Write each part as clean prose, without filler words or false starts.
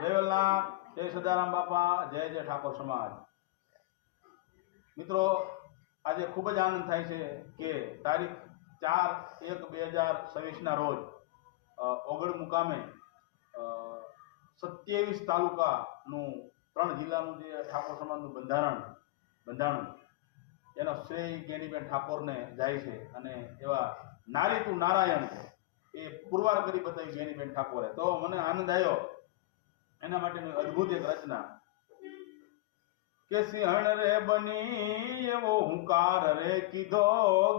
જય વેલનાથ, જય સદારામ બાપા, જય જય ઠાકોર સમાજ। મિત્રો, આજે ખૂબ જ આનંદ થાય છે કે તારીખ 4/1/2026 રોજ ઓગળ મુકામે 27 તાલુકાનું 3 જિલ્લાનું જે ઠાકોર સમાજનું બંધાણું એનો શ્રેય જ્ઞાનીબેન ઠાકોરને જાય છે અને એવા નારી તું નારાયણ એ પુરવાર કરી બતાવી જ્ઞાનીબેન ઠાકોરે। તો મને આનંદ આવ્યો એના માટેની અદ્ભુત એક રચના કે સિંહણ રે બની એવો હુંકાર રે કીધો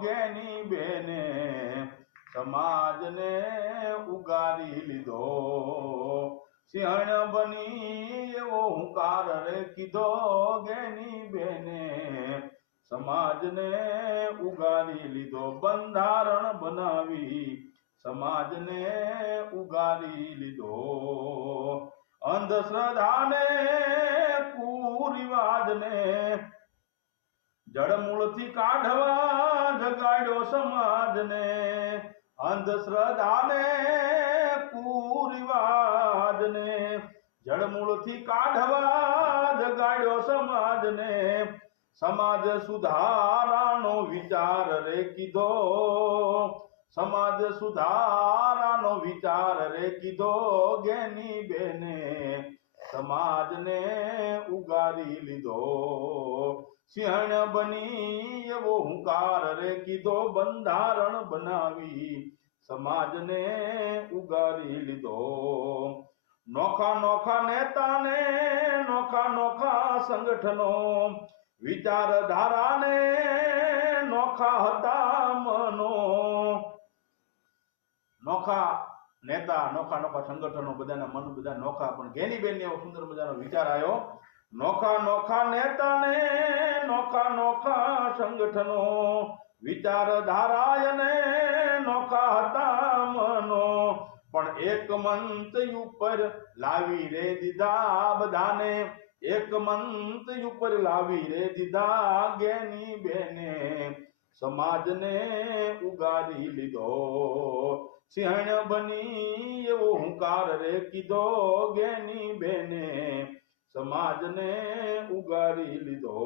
જ્ઞાની બેને સમાજને ઉગારી લીધો। સિંહણ બની એવો હુંકાર રે કીધો જ્ઞાની બેને સમાજને ઉગારી લીધો। બંધારણ બનાવી સમાજને ઉગારી લીધો। અંધશ્રદ્ધાને કુરિવાજને જડમૂળથી કાઢવા જગાડ્યો સમાજને। અંધશ્રદ્ધાને કુરિવાજને જડમૂળથી કાઢવા જગાડ્યો સમાજને। સમાજ સુધારાનો વિચાર રે કીધો સમાજ સુધારાનો વિચાર રે કીધો જ્ઞાની બેને સમાજને ઉગારી લીધો। સિંહણ બની એવો હુંકાર રે કીધો બંધારણ બનાવી સમાજને ઉગારી લીધો। નોખા નોખા નેતાને નોખા નોખા સંગઠનો વિચારધારાને નોખા હતા મનો। નોખા નેતા નોખા નોખા સંગઠનો બધાના મન બધા નોખા પણ જ્ઞાનીબેનને એવો સુંદર મજાનો વિચાર આવ્યો। નોખા નોખા નેતાને નોખા નોખા સંગઠનો વિચારધારાને નોખા હતા મનો। પણ એક મંત ઉપર લાવી રે દીધા બધાને એક મંત ઉપર લાવી રે દીધા જ્ઞાની બેને સમાજને ઉગારી લીધો। સિંહણ બની એવો હુંકાર રે કીધો જ્ઞાની બેને સમાજને ઉગારી લીધો।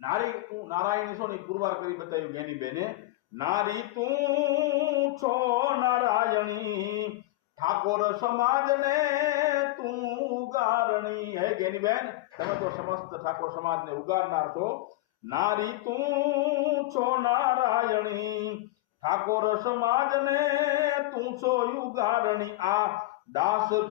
નારી તું નારાયણી છો ને પુરવાર કરી બતાવ્યું જ્ઞાની બેને। નારી તું છો નારાયણી ઠાકોર સમાજને તું ઉગારણી। હે જ્ઞાની બેન, તમે તો સમસ્ત ઠાકોર સમાજને ઉગારનાર છો। નારી તું છો નારાયણી ઠાકોર સમાજને તું છો ઉગારણી। આ દાસ